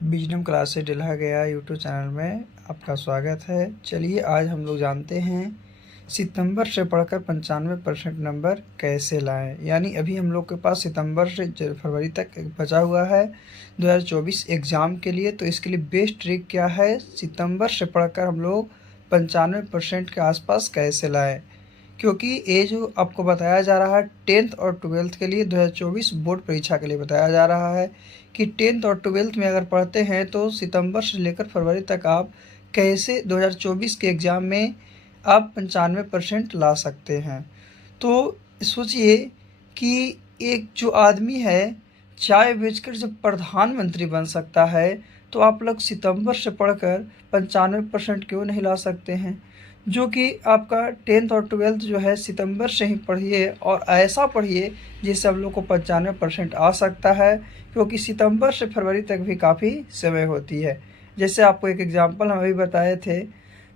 बीजनम class से डिला गया YouTube channel में आपका स्वागत है। चलिए आज हम लोग जानते हैं सितंबर से पढ़कर 95% नंबर कैसे लाएं। यानी अभी हम लोग के पास सितंबर से फरवरी तक बचा हुआ है 2024 एग्ज़ाम के लिए। तो इसके लिए बेस्ट ट्रिक क्या है, सितंबर से पढ़कर हम लोग 95% के आसपास कैसे लाएं। क्योंकि ये जो आपको बताया जा रहा है 10th और 12th के लिए 2024 बोर्ड परीक्षा के लिए बताया जा रहा है कि 10th और 12th में अगर पढ़ते हैं तो सितंबर से लेकर फरवरी तक आप कैसे 2024 के एग्ज़ाम में आप 95% ला सकते हैं। तो सोचिए कि एक जो आदमी है चाय बेचकर जब प्रधानमंत्री बन सकता है, तो आप लोग सितंबर से पढ़कर 95% क्यों नहीं ला सकते हैं। जो कि आपका 10th और 12th जो है सितंबर से ही पढ़िए और ऐसा पढ़िए जिससे हम लोग को 95% आ सकता है। क्योंकि सितंबर से फरवरी तक भी काफ़ी समय होती है। जैसे आपको एक एग्जांपल हम अभी बताए थे,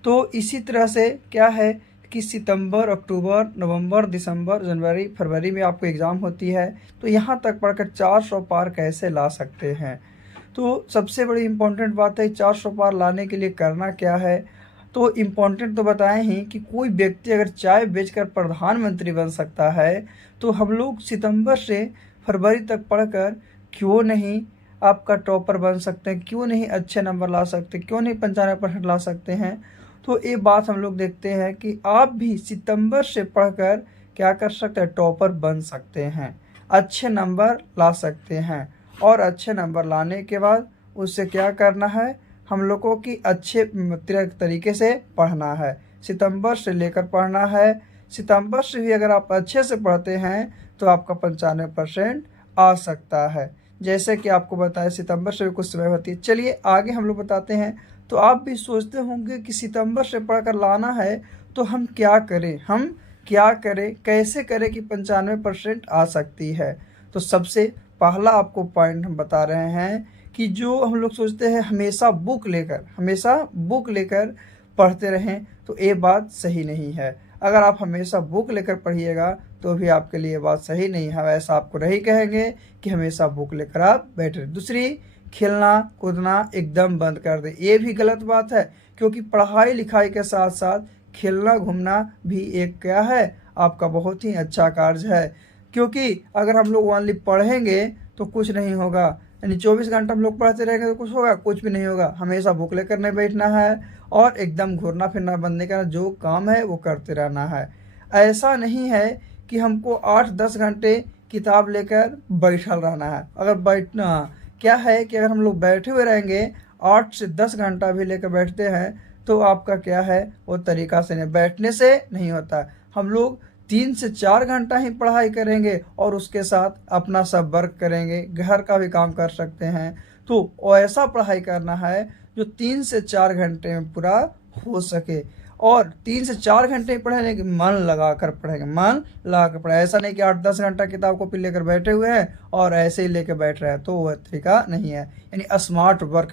तो इसी तरह से क्या है कि सितंबर, अक्टूबर, नवंबर, दिसंबर, जनवरी, फरवरी में आपको एग्ज़ाम होती है। तो यहाँ तक पढ़कर 400 पार कैसे ला सकते हैं। तो सबसे बड़ी इम्पोर्टेंट बात है 400 पार लाने के लिए करना क्या है। तो इम्पोर्टेंट तो बताएं ही कि कोई व्यक्ति अगर चाय बेचकर प्रधानमंत्री बन सकता है, तो हम लोग सितंबर से फरवरी तक पढ़कर क्यों नहीं आपका टॉपर बन सकते हैं, क्यों नहीं अच्छे नंबर ला सकते, क्यों नहीं 95% ला सकते हैं। तो ये बात हम लोग देखते हैं कि आप भी सितंबर से पढ़कर क्या कर सकते हैं, टॉपर बन सकते हैं, अच्छे नंबर ला सकते हैं। और अच्छे नंबर लाने के बाद उससे क्या करना है, हम लोगों की अच्छे तरीके से पढ़ना है, सितंबर से लेकर पढ़ना है। सितंबर से भी अगर आप अच्छे से पढ़ते हैं तो आपका 95% आ सकता है। जैसे कि आपको बताया सितंबर से भी कुछ समय होती है। चलिए आगे हम लोग बताते हैं। तो आप भी सोचते होंगे कि सितंबर से पढ़कर लाना है तो हम क्या करें, कैसे करें कि 95% आ सकती है। तो सबसे पहला आपको पॉइंट हम बता रहे हैं कि जो हम लोग सोचते हैं हमेशा बुक लेकर पढ़ते रहें, तो ये बात सही नहीं है। अगर आप हमेशा बुक लेकर पढ़िएगा तो भी आपके लिए बात सही नहीं है। ऐसा आपको नहीं कहेंगे कि हमेशा बुक लेकर आप बैठे। दूसरी, खेलना कूदना एकदम बंद कर दें, ये भी गलत बात है। क्योंकि पढ़ाई लिखाई के साथ साथ खेलना घूमना भी एक क्या है, आपका बहुत ही अच्छा कार्य है। क्योंकि अगर हम लोग ओनली पढ़ेंगे तो कुछ नहीं होगा, यानी 24 घंटा हम लोग पढ़ते रहेंगे तो कुछ होगा, कुछ भी नहीं होगा। हमेशा बुक लेकर नहीं बैठना है और एकदम घूरना फिरना बंद नहीं करना, जो काम है वो करते रहना है। ऐसा नहीं है कि हमको 8-10 घंटे किताब लेकर बैठल रहना है। अगर बैठना क्या है कि अगर हम लोग बैठे हुए रहेंगे 8 से 10 घंटा भी लेकर बैठते हैं तो आपका क्या है, वो तरीका से नहीं, बैठने से नहीं होता। हम लोग 3 से 4 घंटा ही पढ़ाई करेंगे और उसके साथ अपना सब वर्क करेंगे, घर का भी काम कर सकते हैं। तो ऐसा पढ़ाई करना है जो 3 से 4 घंटे में पूरा हो सके। और 3 से 4 घंटे पढ़ेंगे, मन लगा कर पढ़ेंगे, मन लगा कर पढ़े। ऐसा नहीं कि 8-10 घंटा किताब कॉपी लेकर बैठे हुए हैं और ऐसे ही लेकर बैठ रहे हैं, तो वह तरीका नहीं है। यानी स्मार्ट वर्क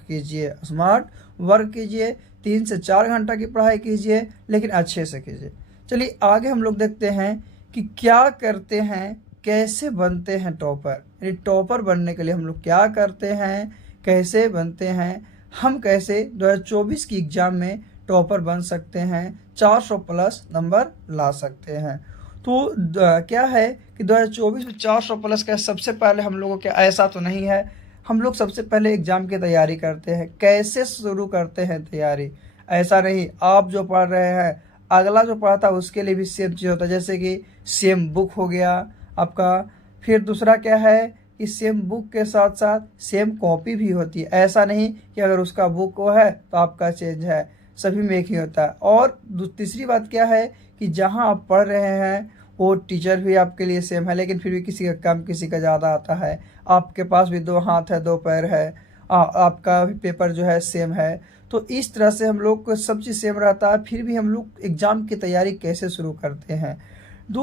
कीजिए, 3 से 4 घंटा की पढ़ाई कीजिए, लेकिन अच्छे से कीजिए। चलिए आगे हम लोग देखते हैं कि क्या करते हैं, कैसे बनते हैं टॉपर। यानी टॉपर बनने के लिए हम लोग क्या करते हैं, कैसे बनते हैं, हम कैसे 2024 की एग्ज़ाम में टॉपर बन सकते हैं, 400 प्लस नंबर ला सकते हैं। तो क्या है कि 2024 में 400 प्लस का सबसे पहले हम लोगों के ऐसा तो नहीं है। हम लोग सबसे पहले एग्ज़ाम की तैयारी करते हैं। कैसे शुरू करते हैं तैयारी, ऐसा नहीं आप जो पढ़ रहे हैं अगला जो पढ़ा था उसके लिए भी सेम चीज़ होता है। जैसे कि सेम बुक हो गया आपका। फिर दूसरा क्या है कि सेम बुक के साथ साथ सेम कॉपी भी होती है। ऐसा नहीं कि अगर उसका बुक वो है तो आपका चेंज है, सभी में एक ही होता है। और तीसरी बात क्या है कि जहाँ आप पढ़ रहे हैं वो टीचर भी आपके लिए सेम है, लेकिन फिर भी किसी का कम किसी का ज़्यादा आता है। आपके पास भी 2 हाथ है 2 पैर है, आपका भी पेपर जो है सेम है। तो इस तरह से हम लोग को सब चीज़ सेम रहता है। फिर भी हम लोग एग्ज़ाम की तैयारी कैसे शुरू करते हैं,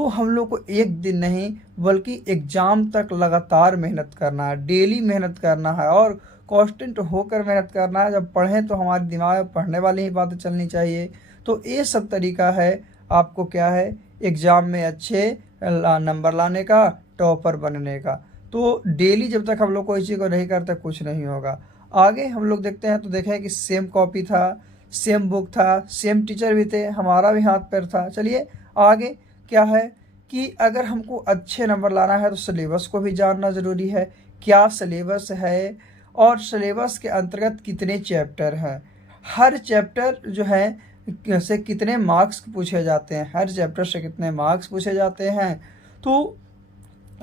हम लोग को एक दिन नहीं बल्कि एग्ज़ाम तक लगातार मेहनत करना है, डेली मेहनत करना है और कांस्टेंट होकर मेहनत करना है। जब पढ़ें तो हमारे दिमाग में पढ़ने वाली ही बातें चलनी चाहिए। तो ये सब तरीका है आपको क्या है, एग्ज़ाम में अच्छे नंबर लाने का, टॉपर बनने का। तो डेली जब तक हम लोग कोई चीज़ को नहीं करते कुछ नहीं होगा। आगे हम लोग देखते हैं तो देखें कि सेम कॉपी था, सेम बुक था, सेम टीचर भी थे, हमारा भी हाथ पैर था। चलिए आगे क्या है कि अगर हमको अच्छे नंबर लाना है तो सिलेबस को भी जानना ज़रूरी है। क्या सिलेबस है और सिलेबस के अंतर्गत कितने चैप्टर हैं, हर चैप्टर जो है से कितने मार्क्स पूछे जाते हैं, हर चैप्टर से कितने मार्क्स पूछे जाते हैं। तो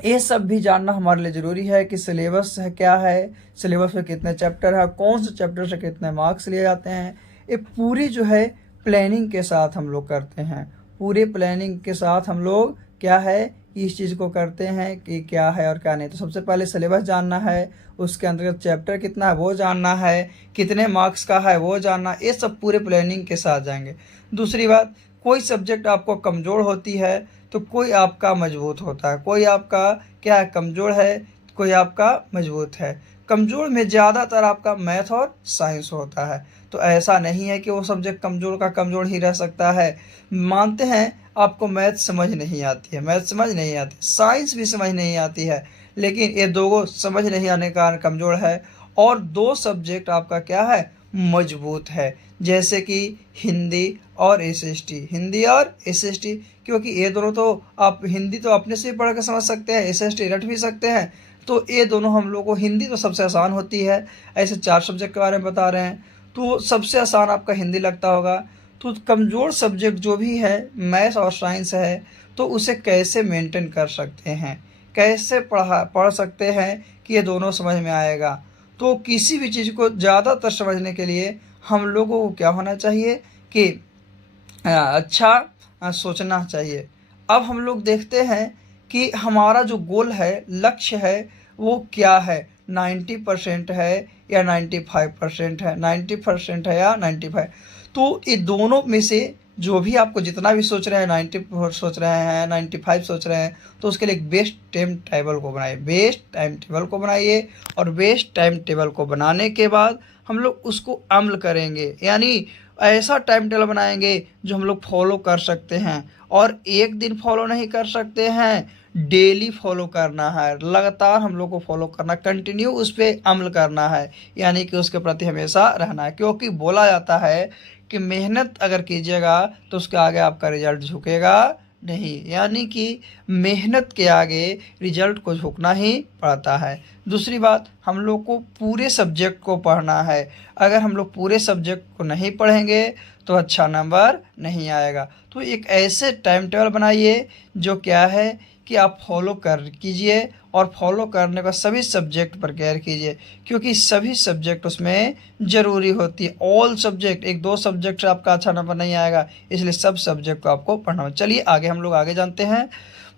ये सब भी जानना हमारे लिए ज़रूरी है कि सिलेबस है क्या है, सिलेबस में कितने चैप्टर है, कौन से चैप्टर से कितने मार्क्स लिए जाते हैं। ये पूरी जो है प्लानिंग के साथ हम लोग करते हैं। पूरे प्लानिंग के साथ हम लोग क्या है इस चीज़ को करते हैं कि क्या है और क्या नहीं। तो सबसे पहले सिलेबस जानना है, उसके अंतर्गत चैप्टर कितना है वो जानना है, कितने मार्क्स का है वो जानना, ये सब पूरे प्लानिंग के साथ जाएंगे। दूसरी बात, कोई सब्जेक्ट आपको कमज़ोर होती है तो कोई आपका मजबूत होता है, कोई आपका क्या है कमज़ोर है, कोई आपका मजबूत है। कमज़ोर में ज़्यादातर आपका मैथ और साइंस होता है। तो ऐसा नहीं है कि वो सब्जेक्ट कमज़ोर का कमज़ोर ही रह सकता है। मानते हैं आपको मैथ समझ नहीं आती है, मैथ समझ नहीं आती, साइंस भी समझ नहीं आती है, लेकिन ये दो समझ नहीं आने का कारण कमज़ोर है। और दो सब्जेक्ट आपका क्या है मजबूत है, जैसे कि हिंदी और एसएसटी, हिंदी और एसएसटी, क्योंकि ये दोनों तो आप हिंदी तो अपने से भी पढ़ कर समझ सकते हैं, एसएसटी रट भी सकते हैं। तो ये दोनों हम लोग को, हिंदी तो सबसे आसान होती है, ऐसे 4 सब्जेक्ट के बारे में बता रहे हैं तो सबसे आसान आपका हिंदी लगता होगा। तो कमज़ोर सब्जेक्ट जो भी है मैथ्स और साइंस है, तो उसे कैसे मेंटेन कर सकते हैं, कैसे पढ़ सकते हैं कि ये दोनों समझ में आएगा। तो किसी भी चीज़ को ज़्यादातर समझने के लिए हम लोगों को क्या होना चाहिए कि अच्छा सोचना चाहिए। अब हम लोग देखते हैं कि हमारा जो गोल है, लक्ष्य है, वो क्या है, 90% है या 95% है, 90% है या 95। तो ये दोनों में से जो भी आपको जितना भी सोच रहे हैं, 94 सोच रहे हैं, 95 सोच रहे हैं, तो उसके लिए एक बेस्ट टाइम टेबल को बनाइए, बेस्ट टाइम टेबल को बनाइए। और बेस्ट टाइम टेबल को बनाने के बाद हम लोग उसको अमल करेंगे, यानी ऐसा टाइम टेबल बनाएंगे जो हम लोग फॉलो कर सकते हैं। और एक दिन फॉलो नहीं कर सकते हैं, डेली फॉलो करना है, लगातार हम लोग को फॉलो करना, कंटिन्यू उस पर अमल करना है, यानी कि उसके प्रति हमेशा रहना है। क्योंकि बोला जाता है कि मेहनत अगर कीजिएगा तो उसके आगे आपका रिजल्ट झुकेगा नहीं, यानी कि मेहनत के आगे रिजल्ट को झुकना ही पड़ता है। दूसरी बात, हम लोग को पूरे सब्जेक्ट को पढ़ना है। अगर हम लोग पूरे सब्जेक्ट को नहीं पढ़ेंगे तो अच्छा नंबर नहीं आएगा। तो एक ऐसे टाइम टेबल बनाइए जो क्या है कि आप फॉलो कर कीजिए, और फॉलो करने का सभी सब्जेक्ट पर केयर कीजिए, क्योंकि सभी सब्जेक्ट उसमें ज़रूरी होती है। ऑल सब्जेक्ट, एक दो सब्जेक्ट से आपका अच्छा नंबर नहीं आएगा, इसलिए सब सब्जेक्ट को आपको पढ़ना होगा। चलिए आगे हम लोग आगे जानते हैं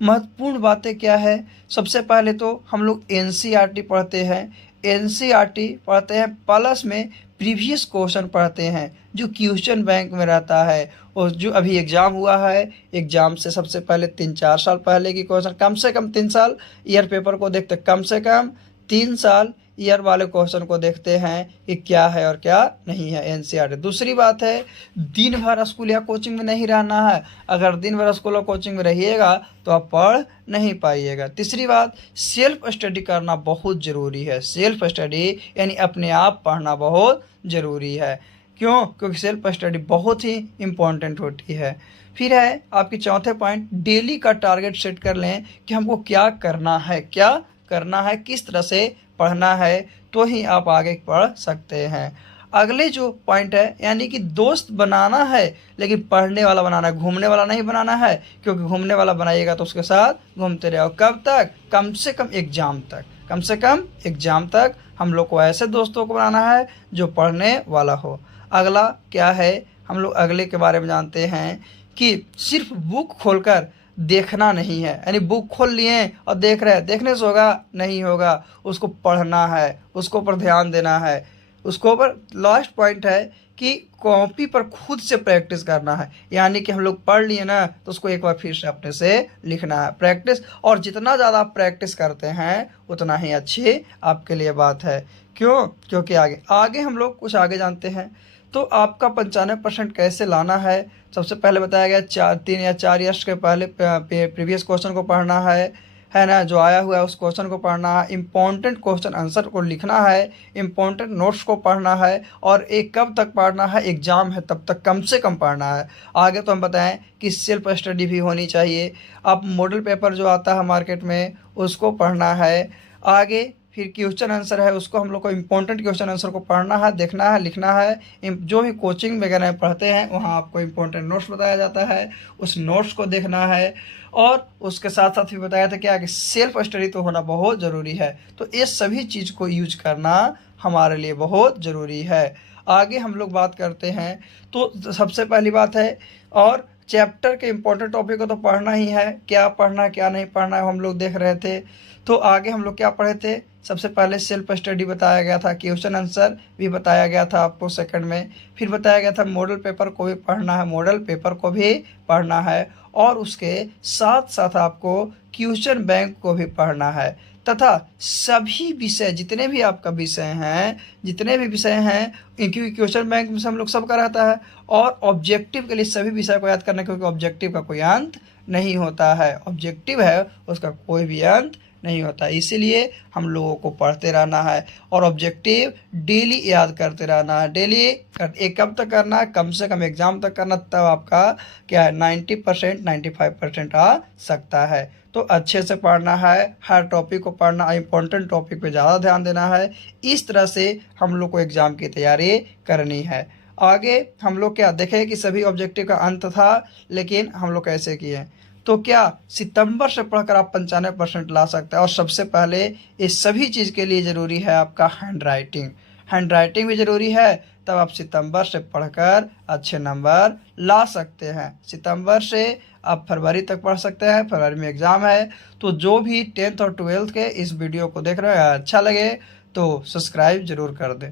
महत्वपूर्ण बातें क्या है। सबसे पहले तो हम लोग एनसीईआरटी पढ़ते हैं, एनसीईआरटी पढ़ते हैं प्लस में प्रीवियस क्वेश्चन पढ़ते हैं जो क्वेश्चन बैंक में रहता है। और जो अभी एग्ज़ाम हुआ है, एग्ज़ाम से सबसे पहले 3-4 साल पहले की क्वेश्चन, कम से कम 3 साल ईयर पेपर को देखते, कम से कम 3 साल ईयर वाले क्वेश्चन को देखते हैं कि क्या है और क्या नहीं है एनसीईआरटी। दूसरी बात है, दिन भर स्कूल या कोचिंग में नहीं रहना है। अगर दिन भर स्कूल और कोचिंग में रहिएगा तो आप पढ़ नहीं पाइएगा। तीसरी बात, सेल्फ स्टडी करना बहुत ज़रूरी है। सेल्फ स्टडी यानी अपने आप पढ़ना बहुत ज़रूरी है। क्यों? क्योंकि सेल्फ स्टडी बहुत ही इम्पॉर्टेंट होती है। फिर है आपकी चौथे पॉइंट, डेली का टारगेट सेट कर लें कि हमको क्या करना है, क्या करना है, किस तरह से पढ़ना है, तो ही आप आगे पढ़ सकते हैं। अगले जो पॉइंट है, यानी कि दोस्त बनाना है लेकिन पढ़ने वाला बनाना है, घूमने वाला नहीं बनाना है। क्योंकि घूमने वाला बनाइएगा तो उसके साथ घूमते रहो। कब तक? कम से कम एग्ज़ाम तक, कम से कम एग्ज़ाम तक हम लोग को ऐसे दोस्तों को बनाना है जो पढ़ने वाला हो। अगला क्या है, हम लोग अगले के बारे में जानते हैं कि सिर्फ बुक खोलकर देखना नहीं है, यानी बुक खोल लिए और देख रहे हैं, देखने से होगा नहीं होगा, उसको पढ़ना है, उसको ऊपर ध्यान देना है, उसको ऊपर। लास्ट पॉइंट है कि कॉपी पर खुद से प्रैक्टिस करना है, यानी कि हम लोग पढ़ लिए ना तो उसको एक बार फिर से अपने से लिखना है, प्रैक्टिस। और जितना ज़्यादा आप प्रैक्टिस करते हैं उतना ही अच्छी आपके लिए बात है। क्यों? क्योंकि आगे आगे हम लोग कुछ आगे जानते हैं। तो आपका 95% कैसे लाना है, सबसे पहले बताया गया 3 या 4 ईयर्स के पहले प्रीवियस क्वेश्चन को पढ़ना है, है ना, जो आया हुआ है उस क्वेश्चन को पढ़ना है, इम्पोर्टेंट क्वेश्चन आंसर को लिखना है, इम्पोर्टेंट नोट्स को पढ़ना है, और एक कब तक पढ़ना है, एग्ज़ाम है तब तक कम से कम पढ़ना है। आगे तो हम बताएं कि सेल्फ स्टडी भी होनी चाहिए। अब मॉडल पेपर जो आता है मार्केट में उसको पढ़ना है। आगे फिर क्वेश्चन आंसर है, उसको हम लोग को इम्पोर्टेंट क्वेश्चन आंसर को पढ़ना है, देखना है, लिखना है। जो भी कोचिंग वगैरह में पढ़ते हैं वहाँ आपको इम्पोर्टेंट नोट्स बताया जाता है, उस नोट्स को देखना है। और उसके साथ साथ भी बताया था क्या कि सेल्फ स्टडी तो होना बहुत ज़रूरी है। तो ये सभी चीज़ को यूज करना हमारे लिए बहुत ज़रूरी है। आगे हम लोग बात करते हैं तो सबसे पहली बात है, और चैप्टर के इम्पोर्टेंट टॉपिक को तो पढ़ना ही है, क्या पढ़ना क्या नहीं पढ़ना है हम लोग देख रहे थे। तो आगे हम लोग क्या पढ़े थे, सबसे पहले सेल्फ स्टडी बताया गया था, क्वेश्चन आंसर भी बताया गया था आपको सेकंड में। फिर बताया गया था मॉडल पेपर को भी पढ़ना है, मॉडल पेपर को भी पढ़ना है, और उसके साथ साथ आपको क्वेश्चन बैंक को भी पढ़ना है, तथा सभी विषय जितने भी आपका विषय हैं, जितने भी विषय हैं, क्योंकि क्वेश्चन बैंक में से हम लोग सबका रहता है। और ऑब्जेक्टिव के लिए सभी विषय को याद करना, क्योंकि ऑब्जेक्टिव का कोई अंत नहीं होता है, ऑब्जेक्टिव है उसका कोई भी अंत नहीं होता। इसीलिए हम लोगों को पढ़ते रहना है, और ऑब्जेक्टिव डेली याद करते रहना है। डेली एक कब तक करना है, कम से कम एग्ज़ाम तक करना, तब आपका क्या है 90% 95% आ सकता है। तो अच्छे से पढ़ना है, हर टॉपिक को पढ़ना, इंपॉर्टेंट टॉपिक पे ज़्यादा ध्यान देना है। इस तरह से हम लोग को एग्ज़ाम की तैयारी करनी है। आगे हम लोग क्या देखें कि सभी ऑब्जेक्टिव का अंत था, लेकिन हम लोग कैसे किए। तो क्या सितंबर से पढ़कर आप 95% ला सकते हैं। और सबसे पहले इस सभी चीज़ के लिए ज़रूरी है आपका हैंड राइटिंग, हैंड राइटिंग भी ज़रूरी है, तब आप सितंबर से पढ़कर अच्छे नंबर ला सकते हैं। सितंबर से आप फरवरी तक पढ़ सकते हैं, फरवरी में एग्ज़ाम है। तो जो भी 10th और 12th के इस वीडियो को देख रहे हैं अच्छा लगे तो सब्सक्राइब ज़रूर कर दें।